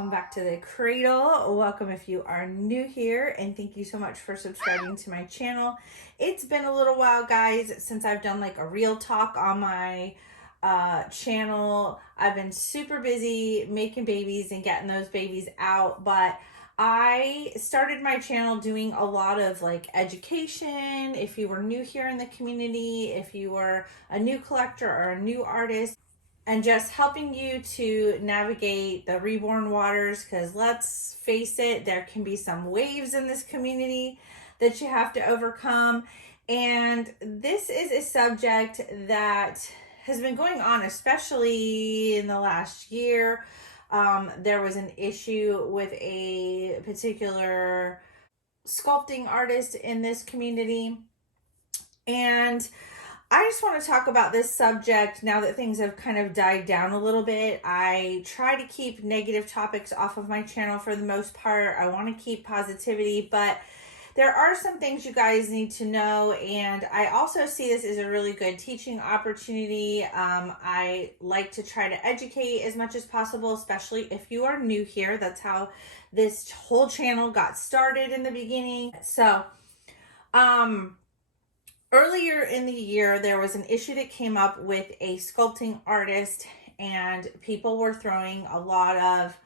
welcome back to the cradle. Welcome if you are new here, and thank you so much for subscribing to my channel. It's been a little while, guys, since I've done like a real talk on my channel. I've been super busy making babies and getting those babies out, but I started my channel doing a lot of like education. If you were new here in the community, if you were a new collector or a new artist, and just helping you to navigate the reborn waters, because let's face it, there can be some waves in this community that you have to overcome. And this is a subject that has been going on, especially in the last year. There was an issue with a particular sculpting artist in this community, and I just want to talk about this subject now that things have kind of died down a little bit. I try to keep negative topics off of my channel for the most part. I want to keep positivity, but there are some things you guys need to know, and I also see this as a really good teaching opportunity. I like to try to educate as much as possible, especially if you are new here. That's how this whole channel got started in the beginning. So, earlier in the year, there was an issue that came up with a sculpting artist, and people were throwing a lot of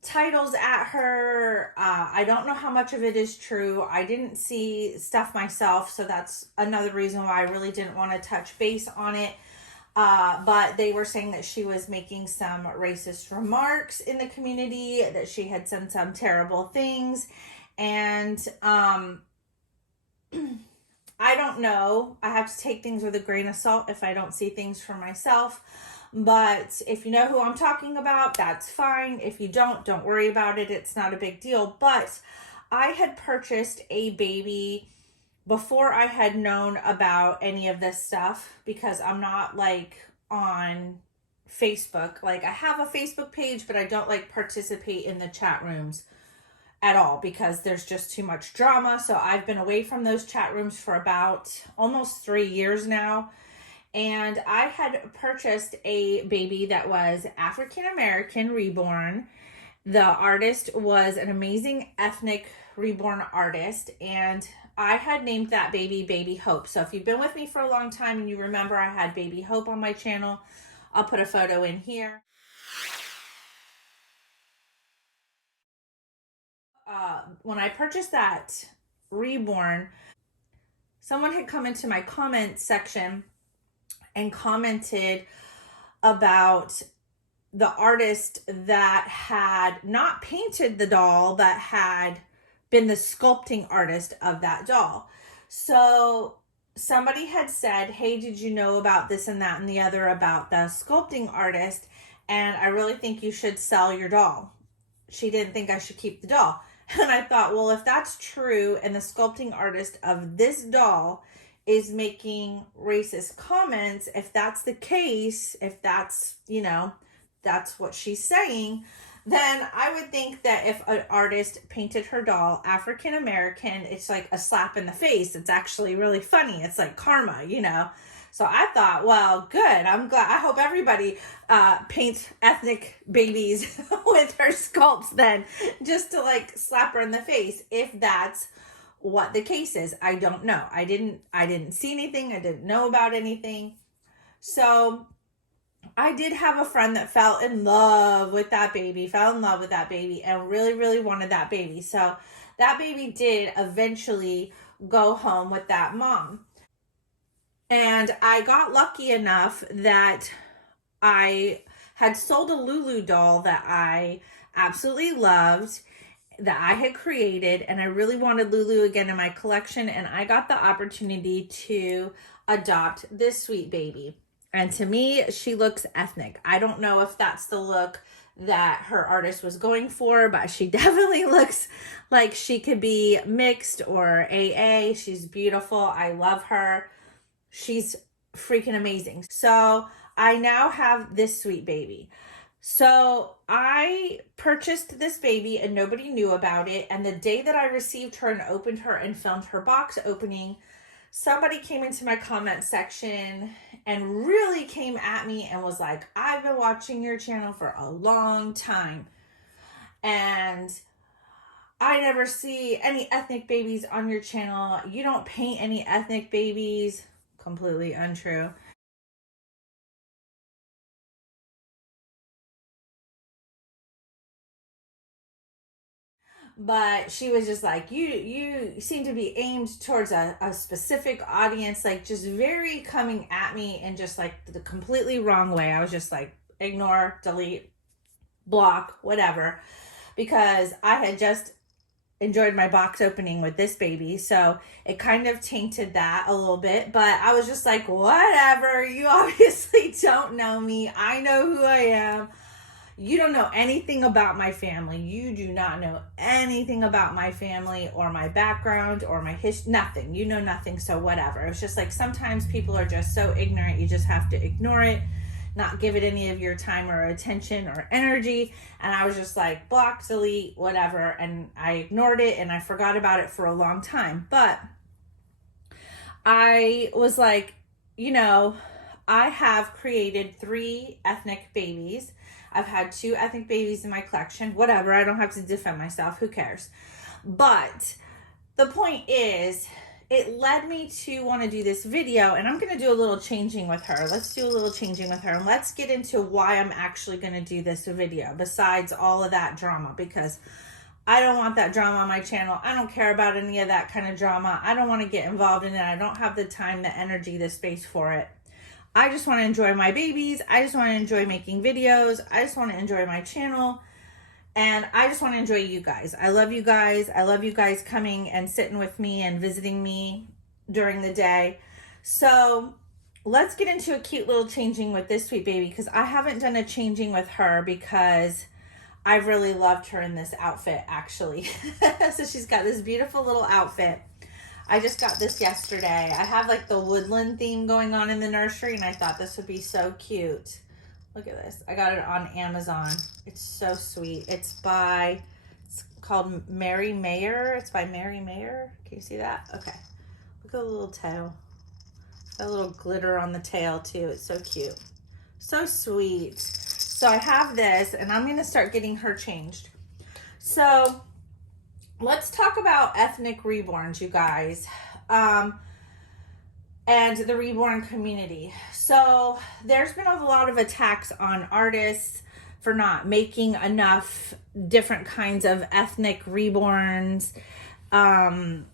titles at her. I don't know how much of it is true. I didn't see stuff myself, so that's another reason why I really didn't want to touch base on it. But they were saying that she was making some racist remarks in the community, that she had said some terrible things, and I don't know. I have to take things with a grain of salt if I don't see things for myself. But if you know who I'm talking about, that's fine. If you don't worry about it. It's not a big deal. But I had purchased a baby before I had known about any of this stuff, because I'm not like on Facebook. Like, I have a Facebook page, but I don't like participate in the chat rooms at all because there's just too much drama. So I've been away from those chat rooms for about almost 3 years now. And I had purchased a baby that was African American reborn. The artist was an amazing ethnic reborn artist, and I had named that baby Baby Hope. So if you've been with me for a long time and you remember, I had Baby Hope on my channel. I'll put a photo in here. When I purchased that reborn, someone had come into my comment section and commented about the artist that had not painted the doll, that had been the sculpting artist of that doll. So somebody had said, hey, did you know about this and that and the other about the sculpting artist? And I really think you should sell your doll. She didn't think I should keep the doll. And I thought, well, if that's true and the sculpting artist of this doll is making racist comments, if that's the case, if that's, that's what she's saying, then I would think that if an artist painted her doll African American, it's like a slap in the face. It's actually really funny. It's like karma, So I thought, well, good. I'm glad. I hope everybody paints ethnic babies with her sculpts then, just to like slap her in the face, if that's what the case is. I don't know. I didn't see anything. I didn't know about anything. So I did have a friend that fell in love with that baby, and really, really wanted that baby. So that baby did eventually go home with that mom. And I got lucky enough that I had sold a Lulu doll that I absolutely loved, that I had created, and I really wanted Lulu again in my collection, and I got the opportunity to adopt this sweet baby. And to me, she looks ethnic. I don't know if that's the look that her artist was going for, but she definitely looks like she could be mixed or AA. She's beautiful. I love her. She's freaking amazing. So I now have this sweet baby. So I purchased this baby and nobody knew about it. And the day that I received her and opened her and filmed her box opening, somebody came into my comment section and really came at me and was like, I've been watching your channel for a long time, and I never see any ethnic babies on your channel. You don't paint any ethnic babies. Completely untrue. But she was just like, you seem to be aimed towards a specific audience, like just very coming at me in just like the completely wrong way. I was just like, ignore, delete, block, whatever, because I had just enjoyed my box opening with this baby, so it kind of tainted that a little bit. But I was just like, whatever, you obviously don't know me. I know who I am. You don't know anything about my family. You do not know anything about my family or my background or my history. Nothing. You know nothing, so whatever. It's just like sometimes people are just so ignorant, you just have to ignore it, not give it any of your time or attention or energy. And I was just like, block, delete, whatever. And I ignored it and I forgot about it for a long time. But I was like, I have created 3 ethnic babies. I've had 2 ethnic babies in my collection. Whatever, I don't have to defend myself. Who cares? But the point is, it led me to want to do this video, and I'm going to do a little changing with her. Let's do a little changing with her, and let's get into why I'm actually going to do this video, besides all of that drama, because I don't want that drama on my channel. I don't care about any of that kind of drama. I don't want to get involved in it. I don't have the time, the energy, the space for it. I just want to enjoy my babies. I just want to enjoy making videos. I just want to enjoy my channel. And I just want to enjoy you guys. I love you guys. I love you guys coming and sitting with me and visiting me during the day. So let's get into a cute little changing with this sweet baby, because I haven't done a changing with her because I've really loved her in this outfit, actually. So she's got this beautiful little outfit. I just got this yesterday. I have like the woodland theme going on in the nursery, and I thought this would be so cute. Look at this. I got it on Amazon. It's so sweet. It's called Mary Mayer. It's by Mary Mayer. Can you see that? Okay. Look at the little tail. Got a little glitter on the tail too. It's so cute. So sweet. So I have this, and I'm going to start getting her changed. So let's talk about ethnic reborns, you guys, and the reborn community. So there's been a lot of attacks on artists for not making enough different kinds of ethnic reborns. A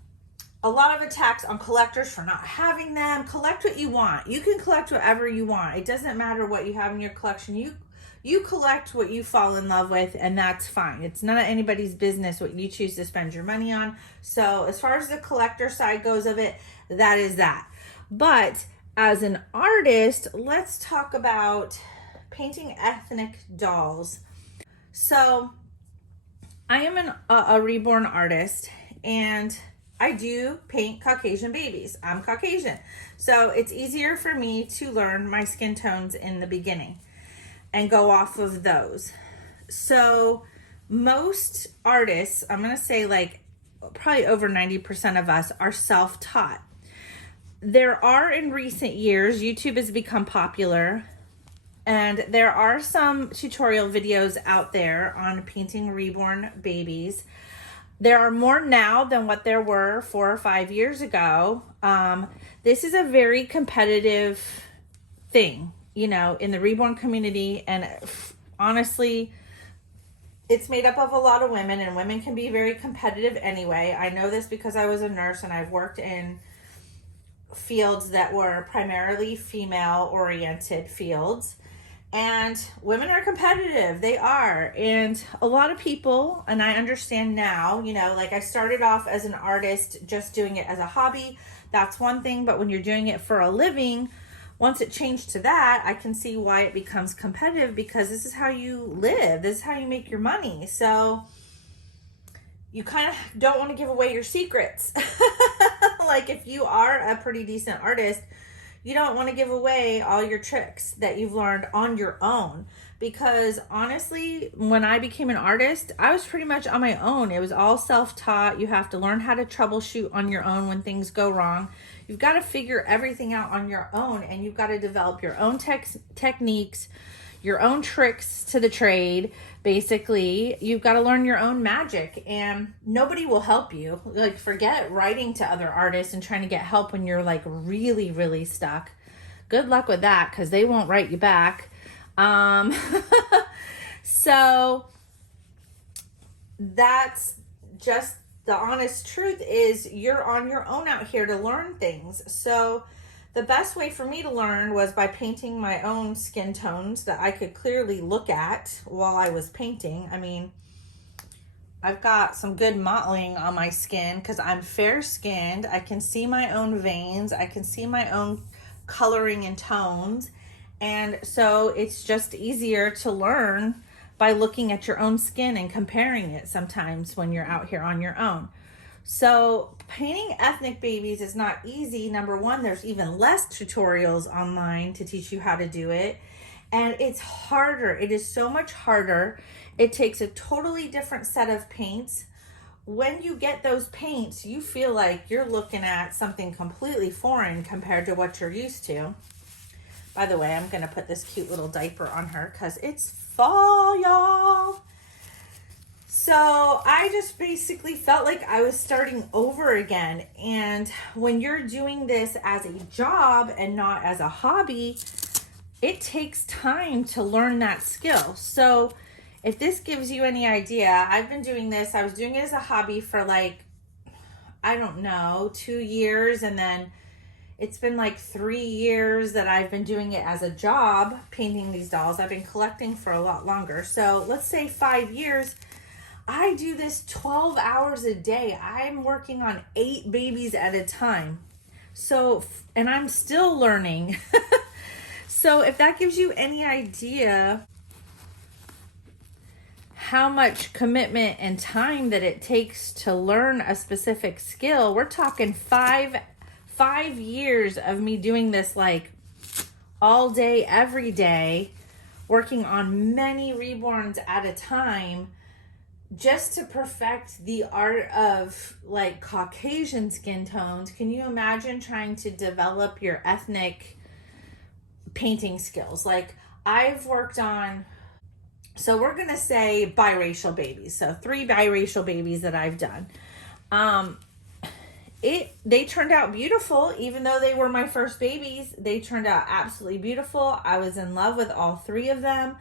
lot of attacks on collectors for not having them. Collect what you want. You can collect whatever you want. It doesn't matter what you have in your collection. You collect what you fall in love with, and that's fine. It's none of anybody's business what you choose to spend your money on. So as far as the collector side goes of it, that is that. But as an artist, let's talk about painting ethnic dolls. So I am a reborn artist, and I do paint Caucasian babies. I'm Caucasian. So it's easier for me to learn my skin tones in the beginning and go off of those. So most artists, I'm gonna say like probably over 90% of us are self-taught. There are, in recent years, YouTube has become popular, and there are some tutorial videos out there on painting reborn babies. There are more now than what there were 4 or 5 years ago. This is a very competitive thing, in the reborn community. And honestly, it's made up of a lot of women, and women can be very competitive anyway. I know this because I was a nurse and I've worked in fields that were primarily female-oriented fields. And women are competitive. They are. And a lot of people, and I understand now, like I started off as an artist just doing it as a hobby. That's one thing. But when you're doing it for a living, once it changed to that, I can see why it becomes competitive, because this is how you live. This is how you make your money. So you kind of don't want to give away your secrets. Like if you are a pretty decent artist, You don't want to give away all your tricks that you've learned on your own, because honestly, when I became an artist, I was pretty much on my own. It was all self-taught. You have to learn how to troubleshoot on your own when things go wrong. You've got to figure everything out on your own, and you've got to develop your own techniques, your own tricks to the trade. Basically, you've got to learn your own magic, and nobody will help you. Like, forget writing to other artists and trying to get help when you're like really, really stuck. Good luck with that, because they won't write you back. So that's just the honest truth, is you're on your own out here to learn things. So the best way for me to learn was by painting my own skin tones that I could clearly look at while I was painting. I mean, I've got some good mottling on my skin because I'm fair skinned. I can see my own veins. I can see my own coloring and tones. And so it's just easier to learn by looking at your own skin and comparing it sometimes when you're out here on your own. So painting ethnic babies is not easy. Number one, there's even less tutorials online to teach you how to do it. And it's harder. It is so much harder. It takes a totally different set of paints. When you get those paints, you feel like you're looking at something completely foreign compared to what you're used to. By the way, I'm going to put this cute little diaper on her because it's fall, y'all. So I just basically felt like I was starting over again. And when you're doing this as a job and not as a hobby, it takes time to learn that skill. So if this gives you any idea, I've been doing this. I was doing it as a hobby for like, I don't know, 2 years. And then it's been like 3 years that I've been doing it as a job, painting these dolls. I've been collecting for a lot longer. So let's say 5 years. I do this 12 hours a day. I'm working on 8 babies at a time. So, and I'm still learning. So if that gives you any idea how much commitment and time that it takes to learn a specific skill, we're talking 5 years of me doing this like all day, every day, working on many reborns at a time, just to perfect the art of like Caucasian skin tones. Can you imagine trying to develop your ethnic painting skills? Like, I've worked on, so we're gonna say biracial babies. So 3 biracial babies that I've done. They turned out beautiful. Even though they were my first babies, they turned out absolutely beautiful. I was in love with all 3 of them.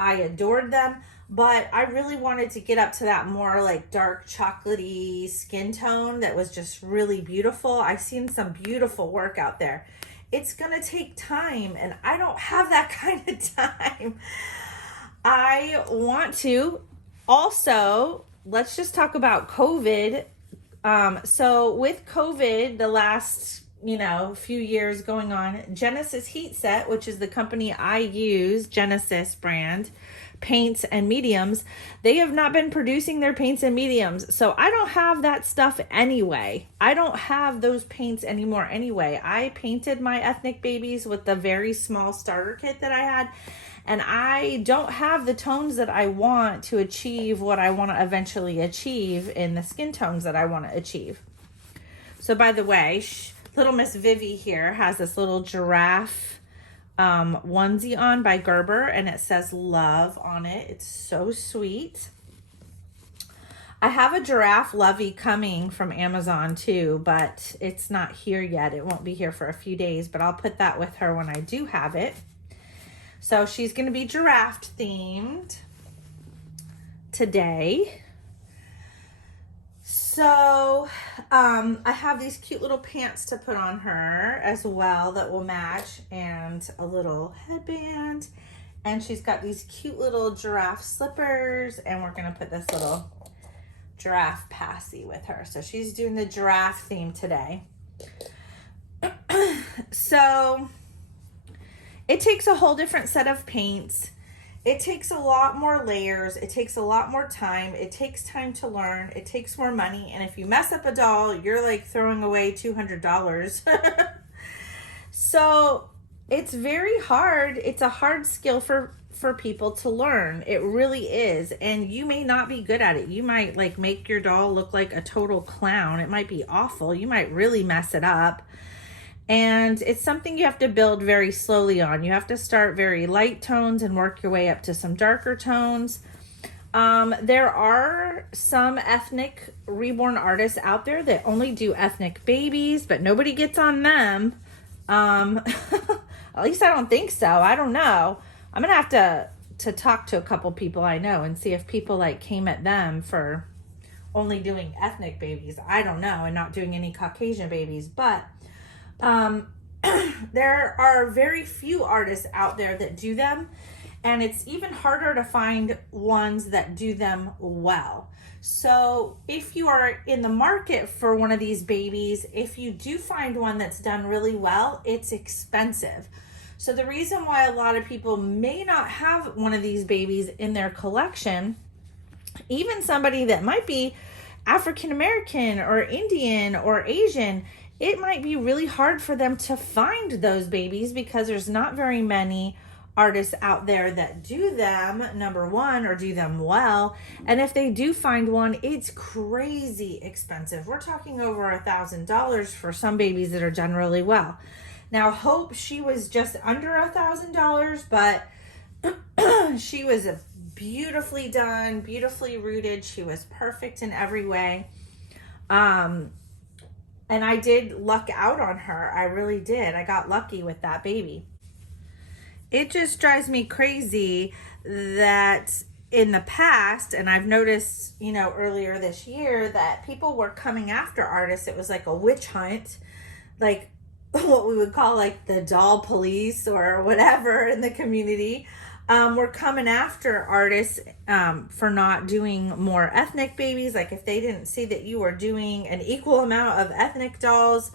I adored them, but I really wanted to get up to that more like dark chocolatey skin tone that was just really beautiful. I've seen some beautiful work out there. It's gonna take time, and I don't have that kind of time. I want to also, let's just talk about COVID. So with COVID, the last, few years going on, Genesis Heat Set, which is the company I use, Genesis brand, paints and mediums, they have not been producing their paints and mediums. So I don't have that stuff anyway. I don't have those paints anymore anyway. I painted my ethnic babies with the very small starter kit that I had. And I don't have the tones that I want to achieve what I want to eventually achieve in the skin tones that I want to achieve. So by the way, little Miss Vivi here has this little giraffe onesie on by Gerber, and it says love on it. It's so sweet. I have a giraffe lovey coming from Amazon too, but it's not here yet. It won't be here for a few days, but I'll put that with her when I do have it. So she's going to be giraffe themed today. So I have these cute little pants to put on her as well that will match, and a little headband. And she's got these cute little giraffe slippers, and we're going to put this little giraffe passy with her. So she's doing the giraffe theme today. So it takes a whole different set of paints. It takes a lot more layers. It takes a lot more time. It takes time to learn. It takes more money. And if you mess up a doll, you're like throwing away $200. So it's very hard. It's a hard skill for people to learn. It really is. And you may not be good at it. You might like make your doll look like a total clown. It might be awful. You might really mess it up. And it's something you have to build very slowly on. You have to start very light tones and work your way up to some darker tones. There are some ethnic reborn artists out there that only do ethnic babies, but nobody gets on them. At least I don't think so. I don't know. I'm gonna have to talk to a couple people I know and see if people like came at them for only doing ethnic babies. I don't know, and not doing any Caucasian babies. But there are very few artists out there that do them, and it's even harder to find ones that do them well. So if you are in the market for one of these babies, if you do find one that's done really well, it's expensive. So the reason why a lot of people may not have one of these babies in their collection, even somebody that might be African American or Indian or Asian, it might be really hard for them to find those babies because there's not very many artists out there that do them, number one, or do them well. And if they do find one, it's crazy expensive. We're talking over $1,000 for some babies that are done really well. Now, Hope, she was just under $1,000, but she was beautifully done, beautifully rooted. She was perfect in every way. And I did luck out on her. I really did. I got lucky with that baby. It just drives me crazy that in the past, and I've noticed, earlier this year, that people were coming after artists. It was like a witch hunt, like what we would call like the doll police or whatever in the community. We're coming after artists for not doing more ethnic babies. Like if they didn't see that you were doing an equal amount of ethnic dolls,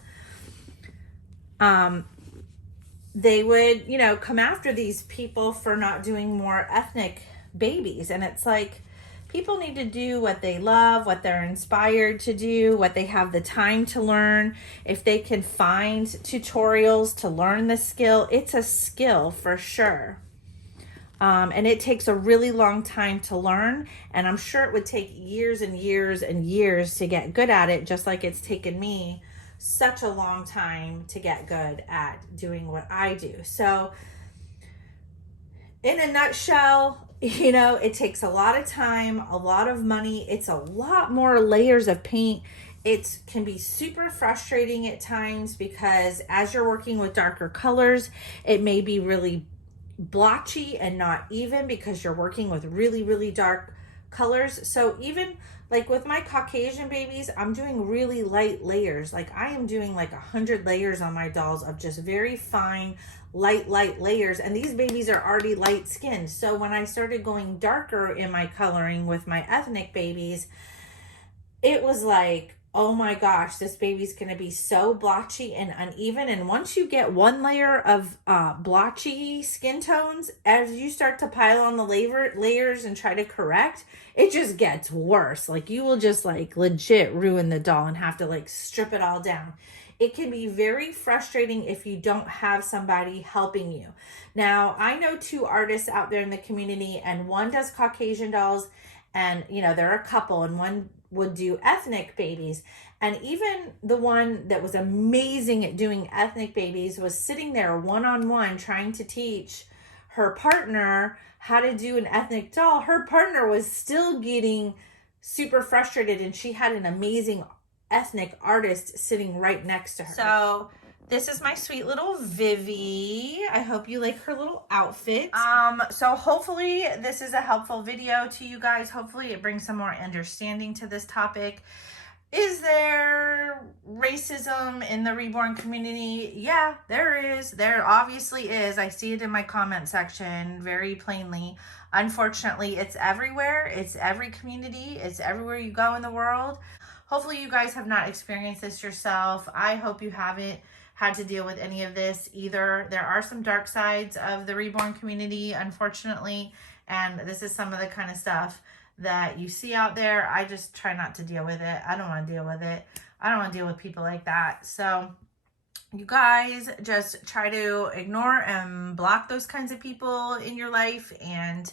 they would, come after these people for not doing more ethnic babies. And it's like, people need to do what they love, what they're inspired to do, what they have the time to learn. If they can find tutorials to learn the skill, it's a skill for sure. And it takes a really long time to learn. And I'm sure it would take years and years and years to get good at it, just like it's taken me such a long time to get good at doing what I do. So in a nutshell, it takes a lot of time, a lot of money. It's a lot more layers of paint. It can be super frustrating at times because as you're working with darker colors, it may be really blotchy and not even because you're working with really, really dark colors. So even like with my Caucasian babies, I'm doing really light layers. Like I am doing like 100 layers on my dolls of just very fine, light layers. And these babies are already light skinned. So when I started going darker in my coloring with my ethnic babies, it was like, oh my gosh, this baby's going to be so blotchy and uneven. And once you get one layer of blotchy skin tones, as you start to pile on the layers and try to correct, it just gets worse. Like you will just like legit ruin the doll and have to like strip it all down. It can be very frustrating if you don't have somebody helping you. Now, I know 2 artists out there in the community, and one does Caucasian dolls, and they're a couple, and one would do ethnic babies. And even the one that was amazing at doing ethnic babies was sitting there one-on-one trying to teach her partner how to do an ethnic doll. Her partner was still getting super frustrated, and she had an amazing ethnic artist sitting right next to her. So this is my sweet little Vivi. I hope you like her little outfit. So hopefully this is a helpful video to you guys. Hopefully it brings some more understanding to this topic. Is there racism in the reborn community? Yeah, there is. There obviously is. I see it in my comment section very plainly. Unfortunately, it's everywhere. It's every community. It's everywhere you go in the world. Hopefully you guys have not experienced this yourself. I hope you haven't had to deal with any of this either. There are some dark sides of the reborn community, unfortunately, and this is some of the kind of stuff that you see out there. I just try not to deal with it. I don't want to deal with it. I don't want to deal with people like that. So you guys just try to ignore and block those kinds of people in your life and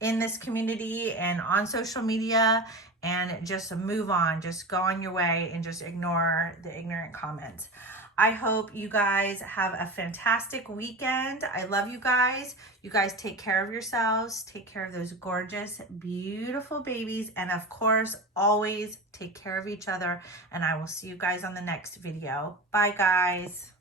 in this community and on social media, and just move on. Just go on your way and just ignore the ignorant comments. I hope you guys have a fantastic weekend. I love you guys. You guys take care of yourselves. Take care of those gorgeous, beautiful babies. And of course, always take care of each other. And I will see you guys on the next video. Bye, guys.